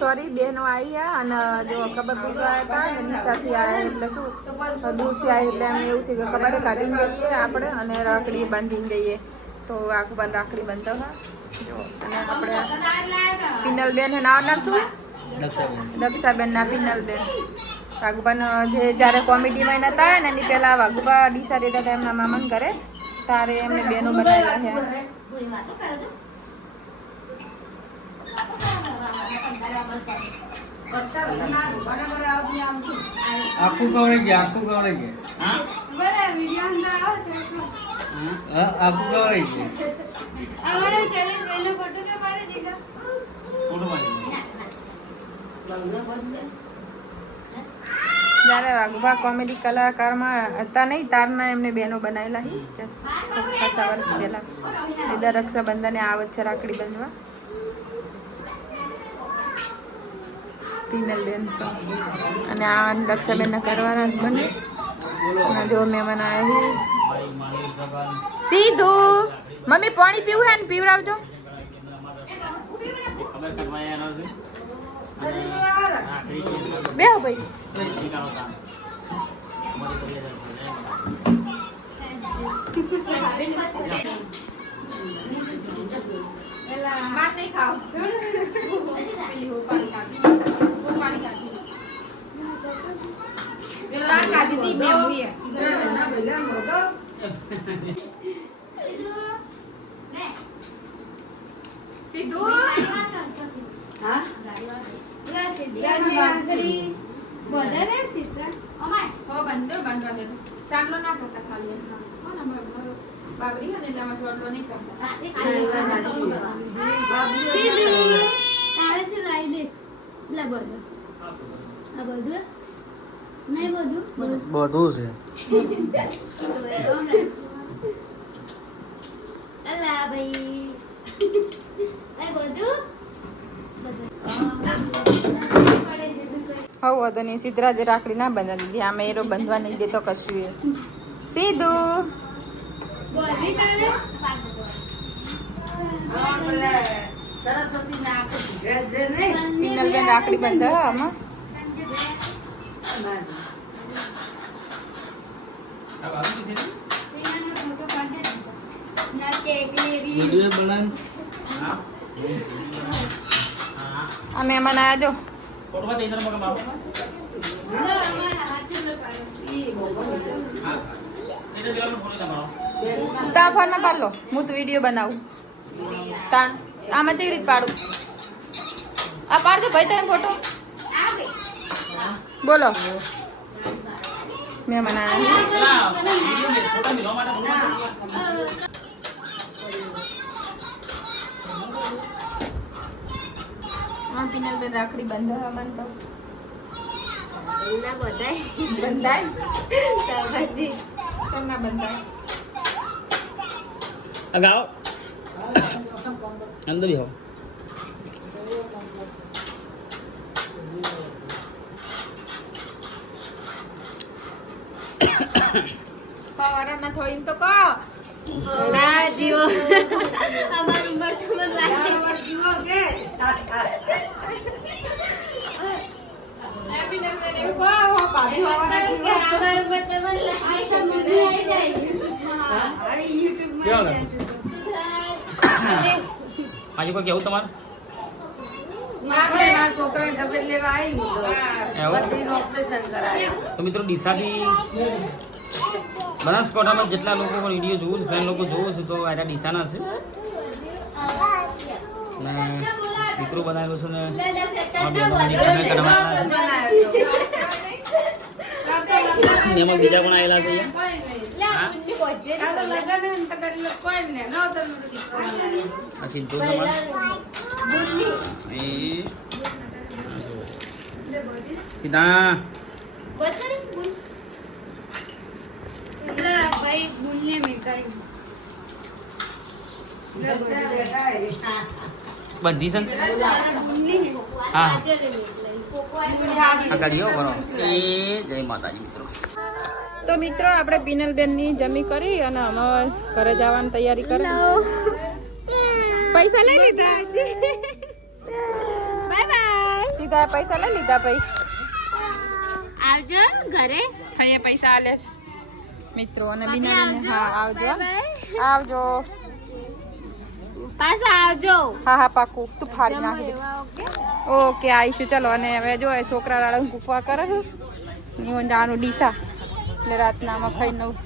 Sorry બહેનો આવી અને જો ખબર પૂછવા આવ્યા હતા અને ડીસાથી આવ્યા એટલે શું? દૂરથી આવ્યા એટલે એમ એવું થયું કે ખબર કાઢીને જઈએ આપણે અને રાખડી બાંધીને જઈએ. તો આખું બાર રાખડી બાંધતો હા જો અને આપણે પિનલબેન નામ નામ શું? દક્ષાબેન ના પિનલબેન. વાઘુબાન જે જ્યારે કોમેડીમાં નતા ને એની પહેલા વાઘુબા ડીસા રહેતા હતા એમના મામાને ઘરે તારે એમને બેનો બનાવેલા છે. આખું કવરે ગયા આખું કવરે ગયા. હા? આખું. કવરે ગયા. જ્યારે વાઘુબા કોમેડી કલાકારમાં હતા નહીં તારના એમને બહેનો બનાવેલા ખાસા વર્ષ પહેલા. એ દર રક્ષાબંધને આ છે રાખડી બાંધવા. પિનલબેન સો અને આ રક્ષાબેનના કરવાના જ બને. અને જો મહેમાન આવ્યા છે. સીધું. મમ્મી પાણી પીવું હે ને? પીવડાવજો. ખબર કરવા આવ્યા છે બેહો ભાઈ હો બંધો બાંધવા દે ચાંદલો ના કરતા ખાલી હો ને, બાબરી અને એટલે ચોટલો નહીં કરતા તારે છે લાવી દે લે બધું આ બધું બધું? બધું છે. અલા ભાઈ. આ બધું? હવ તો નહીં સિદ્ધરાજે રાખડી ના બંધવા દીધી. આમે એરો બંધવા નહીં દેતો કશું એ. સીધું. સરસ્વતી રાખડી બંધ આમાં ના કેક લેવી વીડિયો બનાવ આ મહેમાન આયા જો ફોટો પાડી ઇધર મગર બાબુ લો અમારા હાથ લો પાડો હા એટલે એમાં ના જો. તા પાડ લો. હું તો વીડિયો બનાવું. તાણ. આમાં કેવી રીતે પાડું? આ પાડજો ભાઈ, તમે ફોટો. બોલો. મહેમાન આયા ચલા વીડિયો ને ફોટો મિલો માટે ફોટો હા પિનલબેન રાખડી બંધાવવામાં તો ના બધાય બંધાય પછી કેમ ના બંધાય અગાઉ અંદર ही हो પવારા ના થોઈમ તો કહો. ના જીવો. અમાર ઉંમર તો મને લાગે. જીવો કે? આજે કોઈ કેવું તમારું? તો મિત્રો ડીસાથી બનાસકાંઠામાં જેટલા લોકો પણ વીડિયો જોવું છે ઘણા લોકો જોવું છે તો આટલા ડીસાના છે. ને દીકરો બનાવેલો છે ને એમાં બીજા પણ આવેલા છે અહીંયા. સીધા બધી છે હા. આ ગાડીઓ બરો એ જય માતાજી મિત્રો. તો મિત્રો આપણે પિનલબેનની જમી કરી અને અમે ઘરે જવાની તૈયારી કરી. પૈસા લઈ લીધા. Bye bye. સીધા પૈસા લઈ લીધા ભાઈ. આવજો ઘરે. થઈએ પૈસા આલે. મિત્રો અને ભાભી બીના હા આવજો. આવજો. પાછા આવજો. હા હા પાકું. તું ફાડી નાખી ઓકે? આવીશું ચલો અને હવે જો છોકરા હું કૂકવા કરે છે. હું ડીસા. એટલે રાતના આમાં ખાઈ નવું.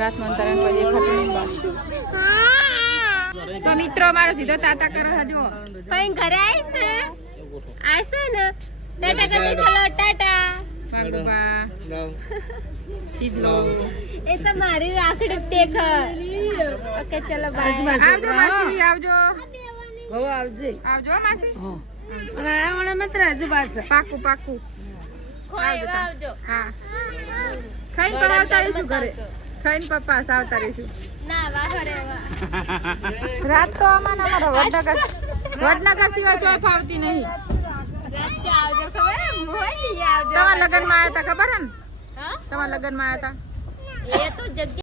રાતમાં તરણ પછી ખાતું નહીં તો મિત્રો મારો સીધો તાતા કરો હજો કઈ ઘરે આવીશ ને? આવશે ને? ટાટા કરી ચલો ટાટા. બાબુબા સીધલો એ તો મારી રાખડી ટેક ઓકે ચલો બાય આવજો માસી. આવજો આવજે. આવજો. માસી. હમણાં માત્ર હજુ પાકું પાકું. આવજો હા. ખાઈને પણ આવતા રહીશું ઘરે. ખાઈને પપ્પા આવતા રહીશું. ના વાહરે વાહ રાત તો અમારા અમારા વડનગર વડનગર સિવાય જોઈ ફાવતી નહીં. રાતે આવજો ખબર હે? મોહની આવજો. તમારા લગ્નમાં આવ્યા હતા ખબર હે ને? હા? તમારા લગ્નમાં આવ્યા હતા એ તો જગ્યા